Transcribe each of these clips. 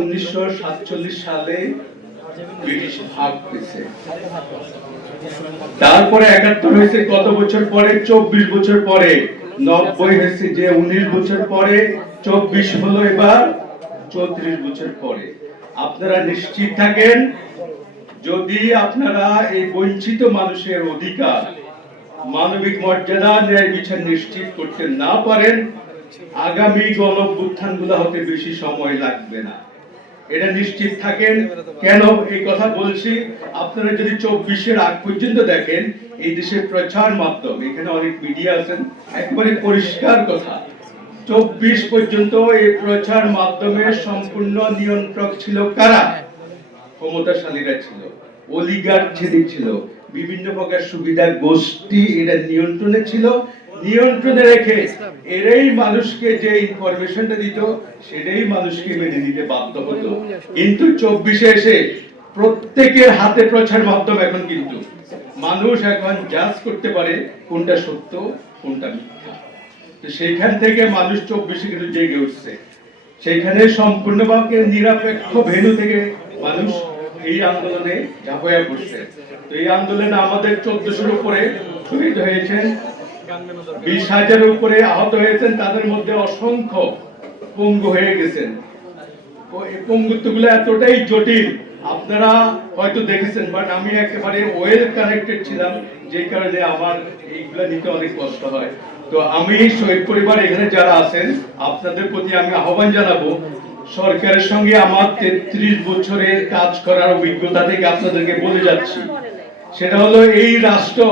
1947 সালে ব্রিটিশ ভাগ হয়েছে, তারপরে 71 হয়েছে কত বছর পরে, 24 বছর পরে, 90 হয়েছে যে 19 বছর পরে, 24 হলো এবার 34 বছর পরে। আপনারা নিশ্চিত থাকেন, যদি আপনারা এই বঞ্চিত মানুষের অধিকার, মানবিক মর্যাদা, ন্যায় বিচার নিশ্চিত করতে না পারেন, আগামী গণঅভ্যুত্থানগুলো হতে বেশি সময় লাগবে না, এটা নিশ্চিত থাকেন। কেন এই কথা বলছি, আপনারা যদি 24-এর আগ পর্যন্ত দেখেন, এই দেশের প্রচার মাধ্যম, এখানে অনেক মিডিয়া আছেন, একবারে পরিষ্কার কথা, 24 পর্যন্ত এই প্রচার মাধ্যমের সম্পূর্ণ নিয়ন্ত্রক ছিল কারা? ক্ষমতাশালীরা ছিল, অলিগার্ক ছিল, বিভিন্ন প্রকার সুবিধা গোষ্ঠী এটা নিয়ন্ত্রণে ছিল। নিয়ন্ত্রণে রেখে এরাই মানুষকে যে ইনফরমেশনটা দিত, সেটাই মানুষকে মেনে নিতে বাধ্য হতো। কিন্তু 24-এ এসে প্রত্যেকের হাতে প্রচার মাধ্যম, এখন কিন্তু মানুষ এখন জাজ করতে পারে কোনটা সত্য কোনটা মিথ্যা। তো সেইখান থেকে মানুষ 24-এ কিন্তু জেগে উঠছে, সেইখানে সম্পূর্ণভাবে নিরপেক্ষ ভেন্যু থেকে মানুষ এই আন্দোলনে ঝাঁপিয়ে পড়ছে। তো এই আন্দোলনে আমাদের 1400-এর উপরে শহীদ হয়েছেন, 20,000-এর উপরে আহত হয়েছেন, তাদের মধ্যে অসংখ্য পঙ্গু হয়ে গেছেন। এই পঙ্গুত্বগুলো এতটাই জটিল, আপনারা হয়তো দেখেছেন, বাট আমি একেবারে ওয়েল কানেক্টেড ছিলাম, যে কারণে আমার এইগুলা নিতে অনেক কষ্ট হয়। তো আমি শহীদ পরিবার এখানে যারা আছেন, আপনাদের প্রতি আমি আহ্বান জানাবো, সরকারের সঙ্গে আমার 33 বছরের কাজ করার অভিজ্ঞতা থেকে আপনাদেরকে বলে যাচ্ছি, সেটা হলো এই রাষ্ট্র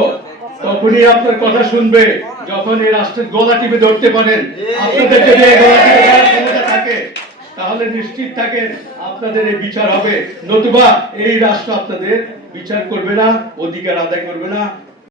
তখনই আপনার কথা শুনবে যখন এই রাষ্ট্রের গলা টিপে ধরতে পারেন। আপনাদের যদি এই গলা টিপে ধরার ক্ষমতা থাকে, তাহলে নিশ্চিত থাকেন আপনাদের এই বিচার হবে, নতুবা এই রাষ্ট্র আপনাদের বিচার করবে না, অধিকার আদায় করবে না।